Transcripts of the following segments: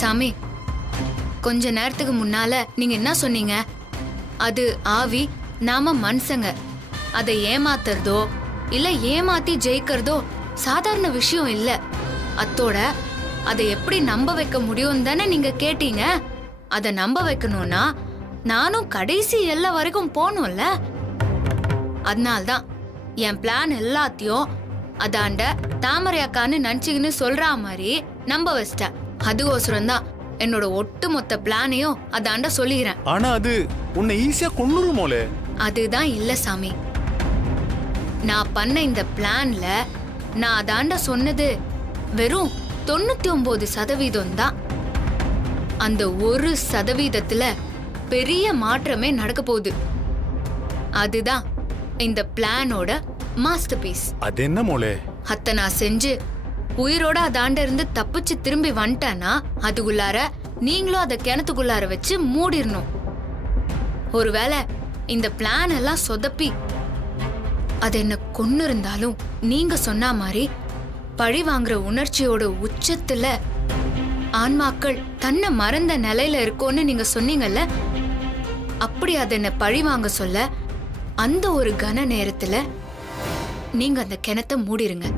சாமி, கொஞ்ச நேரத்துக்கு முன்னால நீங்க என்ன சொன்னீங்க? அது ஆவி, நாம மனுஷங்க. அதை ஏமாத்துறதோ இல்ல ஏமாத்தி ஜெயிக்கிறதோ சாதாரண விஷயம் இல்ல. அத்தோட அதை எப்படி நம்ப வைக்க முடியும் தானே நீங்க கேட்டீங்க. அதை நம்ப வைக்கணும்னா நானும் கடைசி எல்லை வரைக்கும் போகணும்ல. அதனால்தான் என் பிளான் எல்லாத்தையும் அதாண்ட தாமரை அக்கான்னு நினைச்சுக்கின்னு சொல்ற மாதிரி நம்ப வச்சிட்டேன். அதுக்கோசரம் தான் என்னோட ஒட்டுமொத்த பிளானையும் அதாண்ட சொல்லிக்கிறேன். ஆனா அது உன்னை ஈஸியா கொன்னுருமோலே. அதுதான் இல்ல சாமி. நான் பண்ண இந்த பிளான்ல நான் அதாண்ட சொன்னது வெறும் 99% தான். அந்த 1% பெரிய மாற்றமே நடக்க போகுது. அதுதான் இந்த பிளானோட மாஸ்டர் பீஸ். அது என்ன மோலே? அத்த நான் செஞ்சு உயிரோட அதாண்ட இருந்து தப்பிச்சு திரும்பி வந்துட்டேன்னா அதுக்குள்ளார நீங்களும் அதை கிணத்துக்குள்ளார வச்சு மூடிடணும். ஒருவேளை இந்த பிளான் எல்லாம் சொதப்பி அது என்ன கொன்னு இருந்தாலும் நீங்க சொன்ன மாதிரி பழி வாங்குற உணர்ச்சியோட உச்சத்துல ஆன்மாக்கள் தன்னை மறந்த நிலையில இருக்கோன்னு நீங்க சொன்னீங்கல்ல, அப்படி அதை என்ன பழி வாங்க சொல்ல அந்த ஒரு கன நேரத்துல நீங்க அந்த கிணத்தை மூடிருங்க.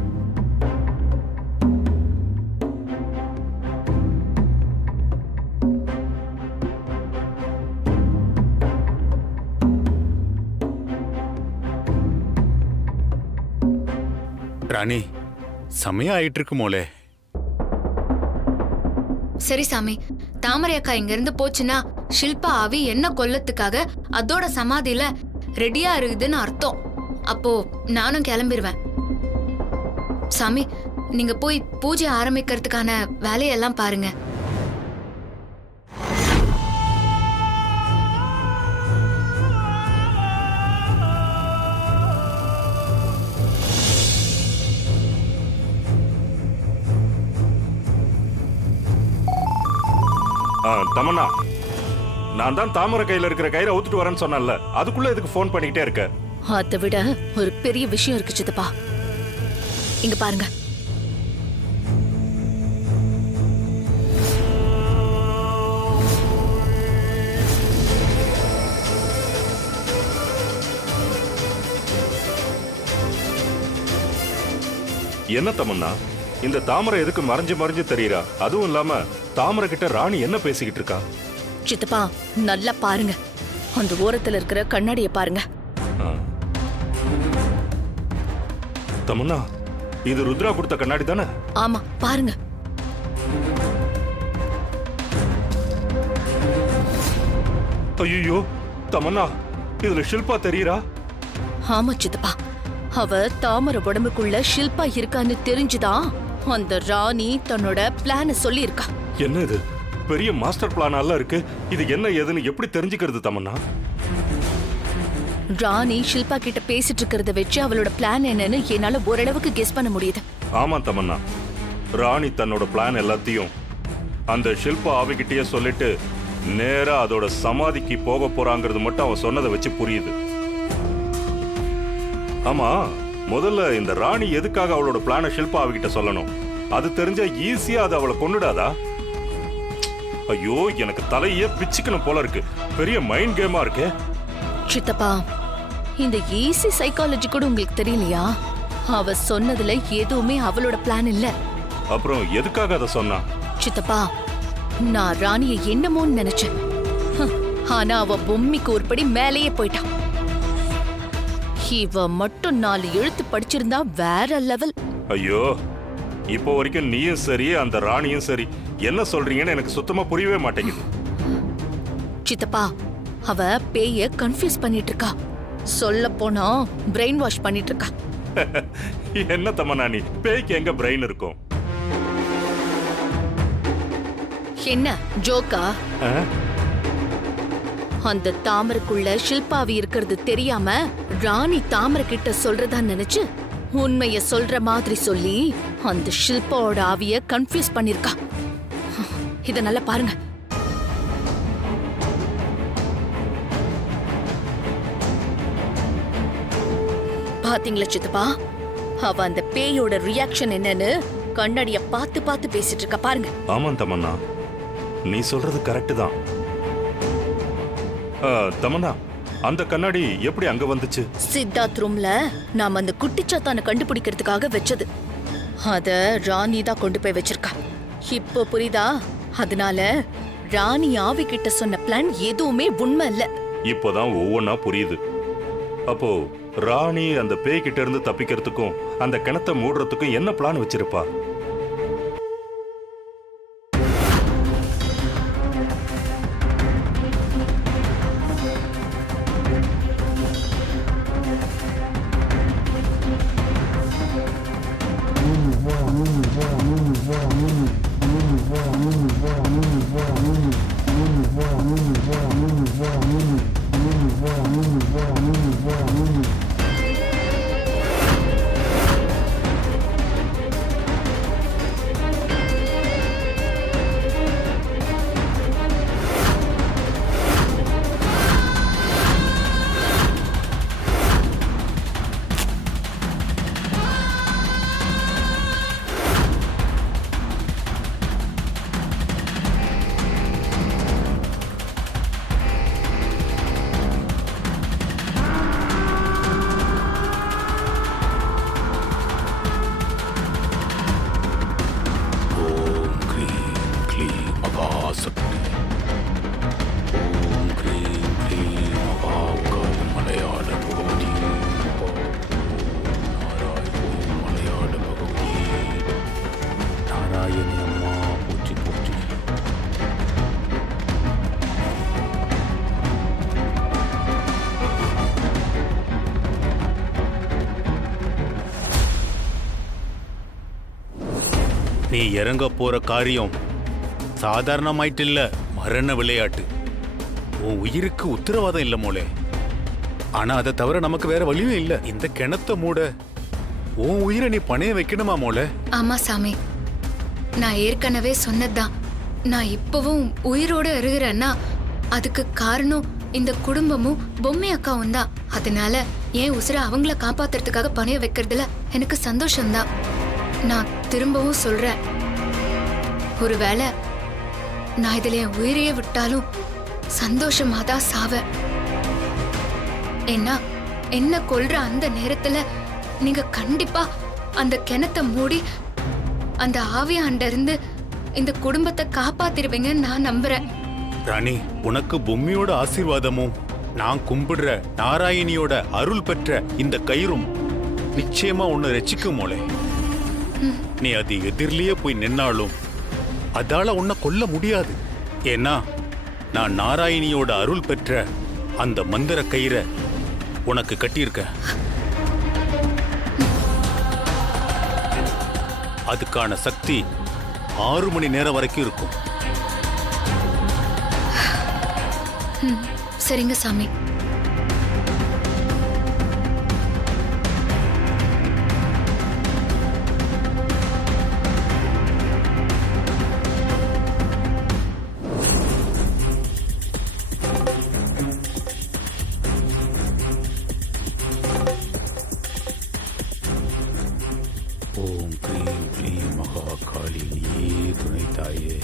ராணி, சமயம் ஆயிட்டு இருக்கு மோலே. சரி சாமி, தாமரை அக்கா இங்க இருந்து போச்சுன்னா ஷில்பா ஆவி என்ன கொல்லத்துக்காக அதோட சமாதியில ரெடியா இருக்குதுன்னு அர்த்தம். அப்போ நானும் கிளம்பிடுவேன். சாமி, நீங்க போய் பூஜை ஆரம்பிக்கிறதுக்கான வேலையெல்லாம் பாருங்க. தமன்னா, நான் தான் தாமரை கையில இருக்கிற கயிறை ஊத்துட்டு வரேன்னு சொன்னேன்ல, அதுக்குள்ள இதுக்கு போன் பண்ணிக்கிட்டே இருக்க. அதை விட ஒரு பெரிய விஷயம் இருக்கு சித்தப்பா. இங்க பாருங்க. என்ன தமன்னா, இந்த தாமரை எதுக்கு மறைஞ்சு மறைஞ்சு தெரியுறா? அதுவும் இல்லாம தாமரை கிட்ட ராணி என்ன பேசிக்கிட்டு இருக்கா? சித்தப்பா, நல்லா பாருங்க. அந்த ஓரத்துல இருக்கிற கண்ணாடிய பாருங்க. தமன்னா, இது ருத்ரா கொடுத்த கண்ணாடி தானே? ஆமா, பாருங்க. ஐயோ தமன்னா, இதுல ஷில்பா தெரியுறா? ஆமா சித்தப்பா, அவ தாமரை உடம்புக்குள்ள ஷில்பா இருக்கான்னு தெரிஞ்சுதான் அந்த ராணி தன்னோட பிளான சொல்லி இருக்கா. என்ன இது பெரிய மாஸ்டர் பிளானால இருக்கு. இது என்ன ஏதுன்னு எப்படி தெரிஞ்சுக்கிறது தமன்னா? ராணி ஷில்பா கிட்ட பேசிட்டு இருக்கிறத வச்சு அவளோட பிளான் என்னன்னு என்னால ஓரளவுக்கு கெஸ் பண்ண முடியுது. ஆமா தமன்னா, ராணி தன்னோட பிளான் எல்லாத்தையும் அந்த ஷில்பா ஆவிகிட்டயே சொல்லிட்டு நேரா அதோட சமாதிக்கு போக போறாங்கிறது மட்டும் அவன் சொன்னதை வச்சு புரியுது. ஆமா, முதல்ல இந்த ராணி எதுக்காக அவளோட பிளான ஷில்பா ஆவிகிட்ட சொல்லணும்? அது தெரிஞ்சா ஈஸியா அது அவளை கொன்னுடாதா? ஐயோ, எனக்கு தலையே பிச்சுக்கணும் போல இருக்கு. பெரிய மைண்ட் கேமா இருக்கு. சித்தப்பா, இந்த ஈஸி சைக்காலஜி கூட உங்களுக்கு தெரியலையா? அவ சொன்னதுல எதுவுமே அவளோட பிளான் இல்ல. அப்புறம் எதுக்காக அதை சொன்னா? சித்தப்பா, நான் ராணியை என்னமோன்னு நினைச்சேன். ஆனா அவ பொம்மிக்கு ஒருபடி மேலேயே போயிட்டான். இவ மட்டும் 4 எழுத்து படிச்சிருந்தா வேற லெவல். ஐயோ, இப்போ வரைக்கும் நீயும் சரி அந்த ராணியும் சரி என்ன சொல்றீங்கன்னு எனக்கு சுத்தமா புரியவே மாட்டேங்குது. சித்தப்பா, அவ பேய கன்ஃபியூஸ் பண்ணிட்டு இருக்கா. சொல்ல போனா பிரெயின் வாஷ் பண்ணிட்டு இருக்கா. என்ன தமன்னா, நீ பேய்க்கு எங்க பிரெயின் இருக்கும்? என்ன ஜோக்கா? அந்த தாமரைக்குள்ள ஷில்பாவி இருக்கிறது தெரியாம ராணி தாமரை கிட்ட சொல்றதா நினைச்சு உண்மைய சொல்ற மாதிரி சொல்லி அந்த ஷில்பாவோட ஆவிய கன்ஃபியூஸ் பண்ணிருக்கா. இத நல்லா பாருங்க. பாத்தீங்களா சித்தப்பா, அவ அந்த பேயோட ரியாக்ஷன் என்னன்னு கண்ணாடிய பார்த்து பார்த்து பேசிட்டு இருக்கா பாருங்க. ஆமா தமன்னா, நீ சொல்றது கரெக்ட் தான். தமன்னா, அந்த கண்ணாடி எப்படி அங்க வந்துச்சு? சித்தார்த் ரூம்ல நாம அந்த குட்டிச்சாத்தான கண்டுபிடிக்கிறதுக்காக வச்சது. அத ராணி தான் கொண்டு போய் வச்சிருக்கா. இப்போ புரியுதா? அதனால ராணி ஆவி கிட்ட சொன்ன பிளான் எதுவுமே உண்மை இல்ல. இப்போதான் ஒவ்வொன்னா புரியுது. அப்போ ராணி அந்த பேய் கிட்ட இருந்து தப்பிக்கிறதுக்கும் அந்த கிணத்தை மூடுறதுக்கும் என்ன பிளான் வச்சிருப்பா? நீ இறங்க போற காரியம் சாதாரணமாயிட்டு இல்ல, மரண விளையாட்டு. உன் உயிருக்கு உத்தரவாதம் இல்ல மோளே. ஆனா அதை தவிர நமக்கு வேற வழியும் இல்ல. இந்த கிணத்தை மூட உன் உயிரை நீ பணைய வைக்கணுமா மோளே? ஆமா சாமி, நான் ஏற்கனவே சொன்னதுதான். நான் இப்பவும் உயிரோட இருக்கிறேன்னா அதுக்கு காரணம் இந்த குடும்பமும் பொம்மை அக்காவும் தான். அதனால என் உசுரை அவங்கள காப்பாத்துறதுக்காக பணைய வைக்கிறதுல எனக்கு சந்தோஷம்தான். நான் திரும்பவும் சொல்றேன், ஒருவேளை நான் இதுல என் உயிரையே விட்டாலும் சந்தோஷமா தான் சாவேன். ஏன்னா என்ன கொல்ற அந்த நேரத்துல நீங்க கண்டிப்பா அந்த கிணத்தை மூடி அந்த ஆவியாண்ட இருந்து இந்த குடும்பத்தை காப்பாத்திருவீங்கன்னு நான் நம்புறேன். ராணி, உனக்கு பொம்மையோட ஆசீர்வாதமும் நான் கும்பிடுற நாராயணியோட அருள் பெற்ற இந்த கயிறும் நிச்சயமா உன்னை ரட்சிக்கும் மோளே. நீ அது எதிரிலேயே போய் நின்னாலும் அதால உன்னை கொல்ல முடியாது. ஏன்னா நான் நாராயணியோட அருள் பெற்ற அந்த மந்திர கயிறை உனக்கு கட்டியிருக்க. அதுக்கான சக்தி 6 மணி நேரம் வரைக்கும் இருக்கும். சரிங்க சாமி. ஓம் க்ரீம் க்ரீம் மகா காளி, நீயே துணை தாயே.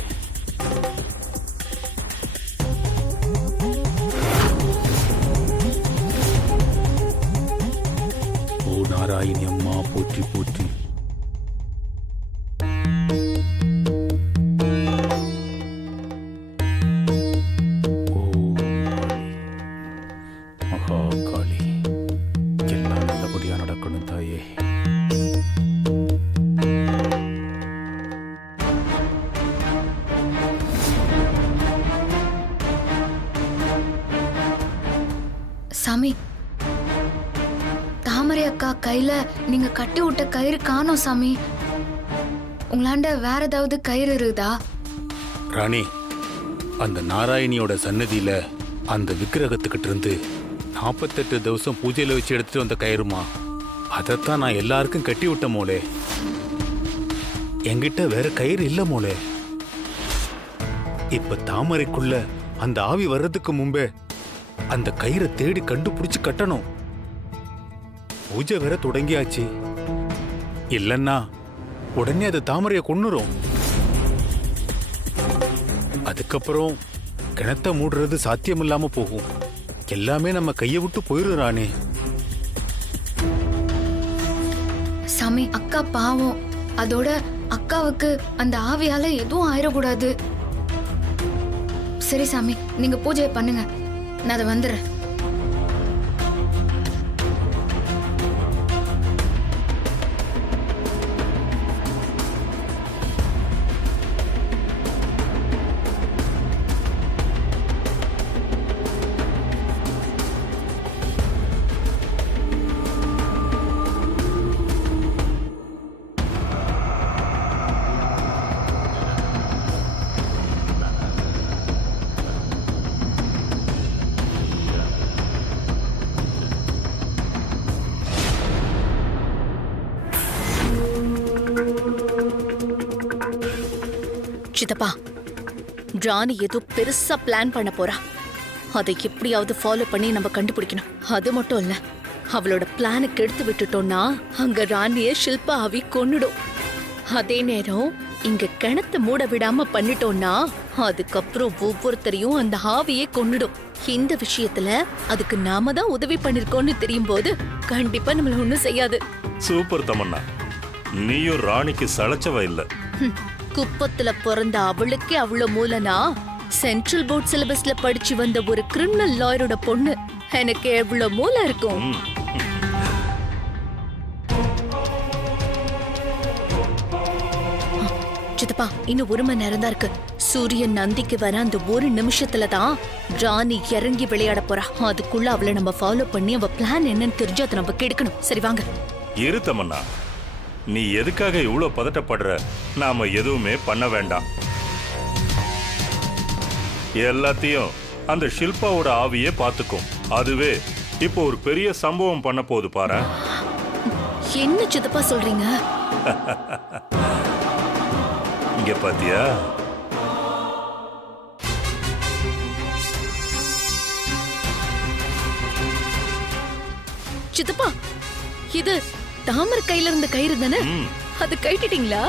ஓ நாராயணி அம்மா போற்றி போற்றி. ஓம் மகா காளி, எல்லாம் நல்லபடியா நடக்கணும் தாயே. சாமி, தாமரை அக்கா கையில நீங்க கட்டி விட்ட கயிறு காணோம் சாமி. உங்களாண்ட வேற ஏதாவது கயிறு இருக்குதா? ராணி, அந்த நாராயணியோட சன்னதியில அந்த விக்கிரகத்துக்கிட்ட இருந்து 48 திவசம் பூஜையில வச்சு எடுத்துட்டு வந்த கயிறுமா, அதைத்தான் நான் எல்லாருக்கும் கட்டி விட்ட மோளே. என்கிட்ட வேற கயிறு இல்ல மோளே. இப்ப தாமரைக்குள்ள அந்த ஆவி வர்றதுக்கு முன்பே அந்த கயிறை தேடி கண்டுபிடிச்சு கட்டணும். பூஜை வேற தொடங்கியாச்சு. இல்லன்னா உடனே அது தாமரையை கொன்னுரும். அதுக்கப்புறம் கிணத்த மூடுறது சாத்தியமில்லாம போகும். எல்லாமே நம்ம கையை விட்டு போயிரும் ராணி. சாமி, அக்கா பாவம். அதோட அக்காவுக்கு அந்த ஆவியால எதுவும் ஆயிடக்கூடாது. சரி சாமி, நீங்க பூஜையை பண்ணுங்க, நான் அதை வந்துடுறேன். சித்தப்பா, ராணி ஏதோ பெருசா பிளான் பண்ண போறா. அதை எப்படியாவது ஃபாலோ பண்ணி நம்ம கண்டுபிடிக்கணும். அது மட்டும் இல்ல, அவளோட பிளானுக்கு எடுத்து விட்டுட்டோம்னா அங்க ராணிய ஷில்பா ஆவி கொன்னுடும். அதே நேரம் இங்க கிணத்த மூட விடாம பண்ணிட்டோம்னா அதுக்கப்புறம் ஒவ்வொருத்தரையும் அந்த ஆவியே கொன்னுடும். இந்த விஷயத்துல அதுக்கு நாம தான் உதவி பண்ணிருக்கோம்னு தெரியும் போது கண்டிப்பா நம்மள ஒண்ணும் செய்யாது. சூப்பர் தமன்னா, நீயும் ராணிக்கு சளைச்சவ இல்ல. குப்பத்துல பிறந்த அவளுக்கே அவ்வளவு மூலனா சென்ட்ரல் போர்ட் சிலபஸ்ல படிச்சு வந்த ஒரு கிரிமினல் லாயரோட பொண்ணு எனக்கு எவ்வளவு மூளை இருக்கும். சித்தப்பா, இன்னும் 1 மணி நேரம் தான் இருக்கு. சூரியன் நந்திக்கு வர அந்த 1 நிமிஷத்துல தான் ராணி இறங்கி விளையாட போறா. அதுக்குள்ள அவளை நம்ம ஃபாலோ பண்ணி அவ பிளான் என்னன்னு தெரிஞ்சு அதை நம்ம கெடுக்கணும். சரி வாங்க. இரு தமன்னா, நீ எதுக்காக இவ்வளவு பதட்டப்படுற? நாம எதுவுமே பண்ண வேண்டாம். எல்லாத்தையும் அந்த ஷில்பாவோட ஆவியே பார்த்துக்கும். அதுவே இப்போ ஒரு பெரிய சம்பவம் பண்ண போகுது பாரு. என்ன சித்தப்பா சொல்றீங்க? இங்க பாத்தியா? சித்தப்பா, இது தாமரை கையில இருந்த கயிறு தானே? அது கட்டிட்டீங்களா?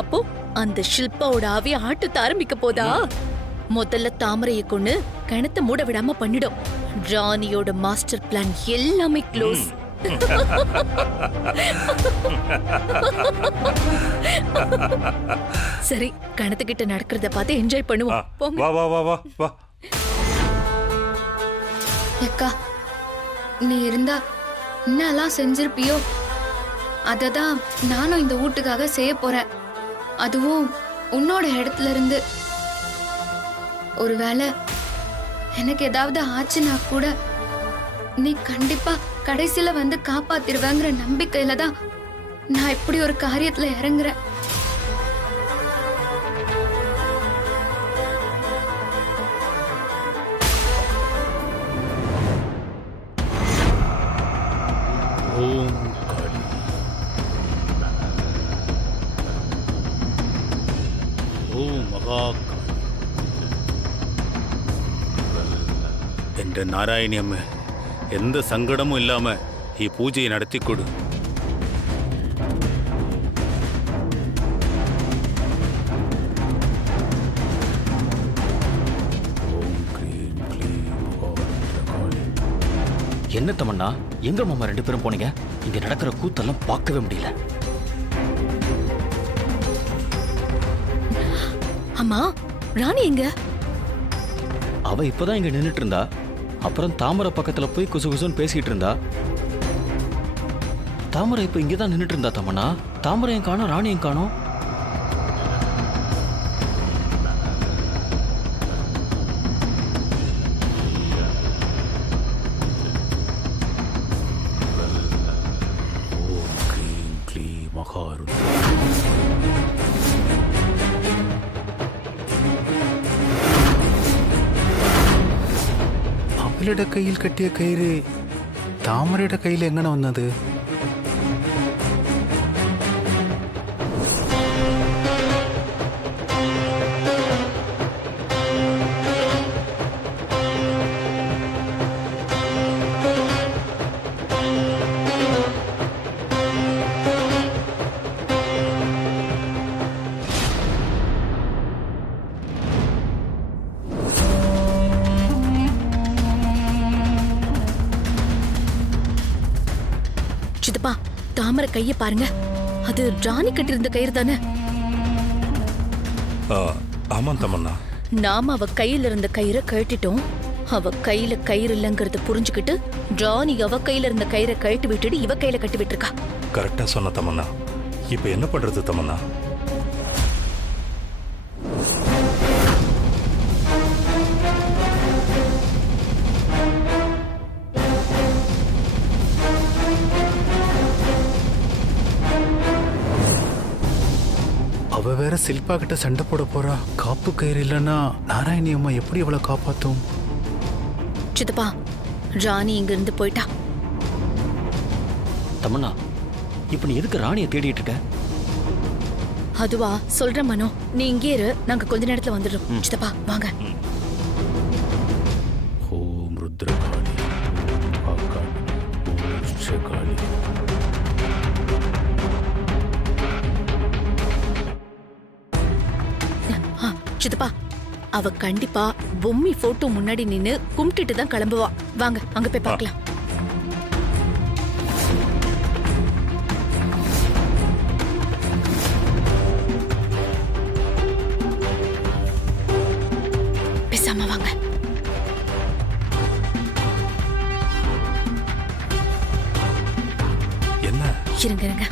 அப்போ அந்த ஷில்பாவோட ஆவி ஆட்டத்தை ஆரம்பிக்க போதா? முதல்ல தாமரையை கொண்டு கிணத்த மூட விடாம பண்ணிடும். ராணியோட மாஸ்டர் பிளான் எல்லாமே க்ளோஸ். சரி, கிணத்துக்கிட்ட நடக்கிறத பார்த்து என்ஜாய் பண்ணுவோம். போங்க. வா வா வா வா வா. அக்கா, நீ இருந்தா என்னெல்லாம் செஞ்சிருப்பியோ அததான் நானும் இந்த வீட்டுக்காக செய்ய போறேன். அதுவும் உன்னோட இடத்துல இருந்து. ஒருவேளை எனக்கு ஏதாவது ஆச்சுன்னா கூட நீ கண்டிப்பா கடைசியில வந்து காப்பாத்திருவேங்கிற நம்பிக்கையில தான் நான் இப்படி ஒரு காரியத்துல இறங்குறேன். ஓம் காளி. ஓம் மகா காளி. என்ற நாராயணி அம்மா, எந்த சங்கடமும் இல்லாம பூஜையை நடத்தி கொடு. என்ன தமன்னா, எங்க மாமா 2 பேரும் போனீங்க? இங்க நடக்கிற கூத்தெல்லாம் பார்க்கவே முடியல. அம்மா, ராணி எங்க? அவ இப்பதான் இங்க நின்னுட்டு இருந்தா. அப்புறம் தாமரை பக்கத்துல போய் குசு குசுன்னு பேசிட்டு இருந்தா. தாமரை இப்ப இங்கதான் நின்னுட்டு இருந்தா தமன்னா. தாமரையும் காணோம், ராணியும் காணோம். ஓம் க்ளீம் க்ளீம் மகாருத்ரா. അവളുടെ കയ്യിൽ കെട്ടിയ കയറ് താമരയുടെ കയ്യിൽ എങ്ങനെ വന്നത്? சித்தப்பா, தாமரை கைய பாருங்க. அது ராணி கட்டியிருந்த கயிறு தானே? ஆமாம் தமன்னா. நாம அவ கையில இருந்த கயிறை கழட்டிட்டோம். அவ கையில கயிறு இல்லைங்கிறத புரிஞ்சுக்கிட்டு ராணி அவ கையில இருந்த கயிறை கழட்டி விட்டுட்டு இவ கையில கட்டி விட்டுருக்கா. கரெக்டா சொன்ன தமன்னா. இப்ப என்ன பண்றது தமன்னா? அவ வேற சில்பா கிட்ட சண்டை போட போறா. காப்பு கயிறு இல்லைன்னா நாராயணி அம்மா எப்படி அவளை காப்பாத்தும்? சித்தப்பா, ராணி இங்க இருந்து போயிட்டா. தமன்னா, இப்ப நீ எதுக்கு ராணியை தேடிட்டு இருக்க? அதுவா, சொல்றேன் மனோ. நீ இங்கே இரு, நாங்க கொஞ்ச நேரத்துல வந்துடுறோம். சித்தப்பா வாங்க. ஓம் ருத்ரகாளி, ஓம் மகாகாளி, ஓம் ருஷ்யகாளி. சித்தப்பா, அவ கண்டிப்பா பொம்மி போட்டோ முன்னாடி நின்னு கும்பிட்டுட்டு தான் கிளம்புவா. வாங்க அங்க போய் பார்க்கலாம். பேசாம வாங்க. என்ன? இருங்க இருங்க.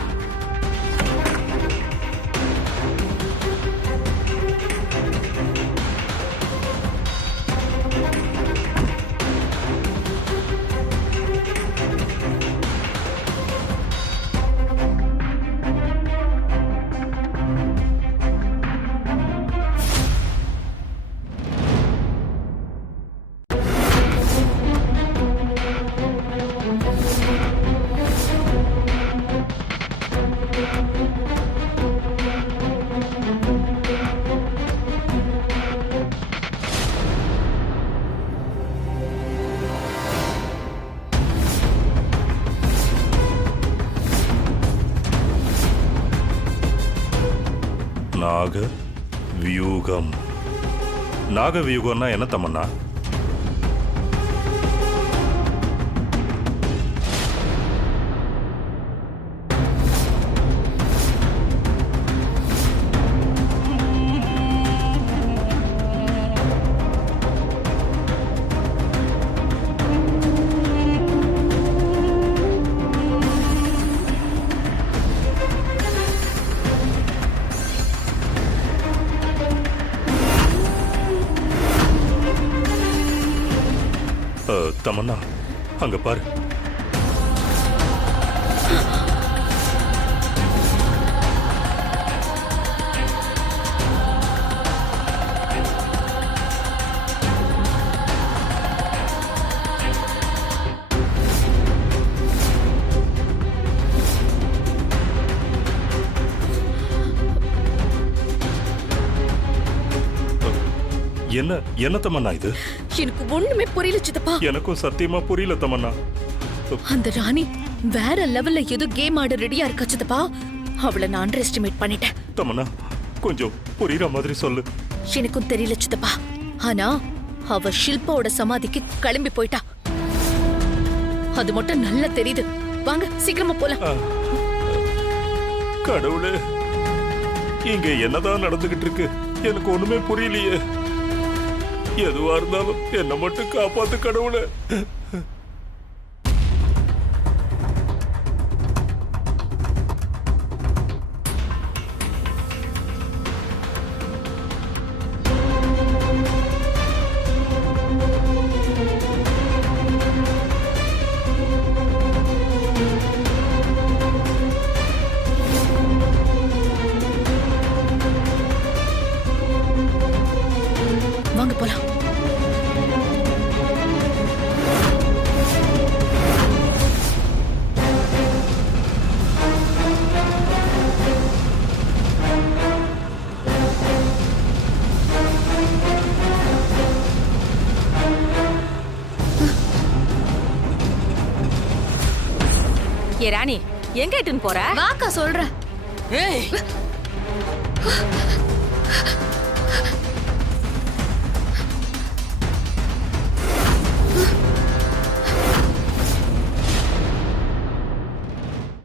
நாக வியூகம். நாக வியூகம்னா என்ன தமன்னா? தமன்னா, அங்க பாரு. என்ன என்ன தமன்னா இது? எனக்கு ஒண்ணுமே புரியல சித்தப்பா. எனக்கும் சத்தியமா புரியல தமன்னா. அந்த ராணி வேற லெவல்ல ஏதோ கேம் ஆட ரெடியா இருக்கா சித்தப்பா. அவளை நான் அண்டர் எஸ்டிமேட் பண்ணிட்டேன். தமன்னா, கொஞ்சம் புரியுற மாதிரி சொல்லு. எனக்கும் தெரியல சித்தப்பா. ஆனா அவ ஷில்பாவோட சமாதிக்கு கிளம்பி போயிட்டா. அது மட்டும் நல்லா தெரியுது. வாங்க சீக்கிரமா போலாம். கடவுளே, இங்க என்னதான் நடந்துகிட்டு இருக்கு? எனக்கு ஒண்ணுமே புரியலையே. எதுவா இருந்தாலும் என்ன மட்டும் காப்பாத்து கடவுளே. வாங்க போலாம். ஏ ராணி, எங்க இட்டுன்னு போற? வாக்கா சொல்றேன். ஏய்,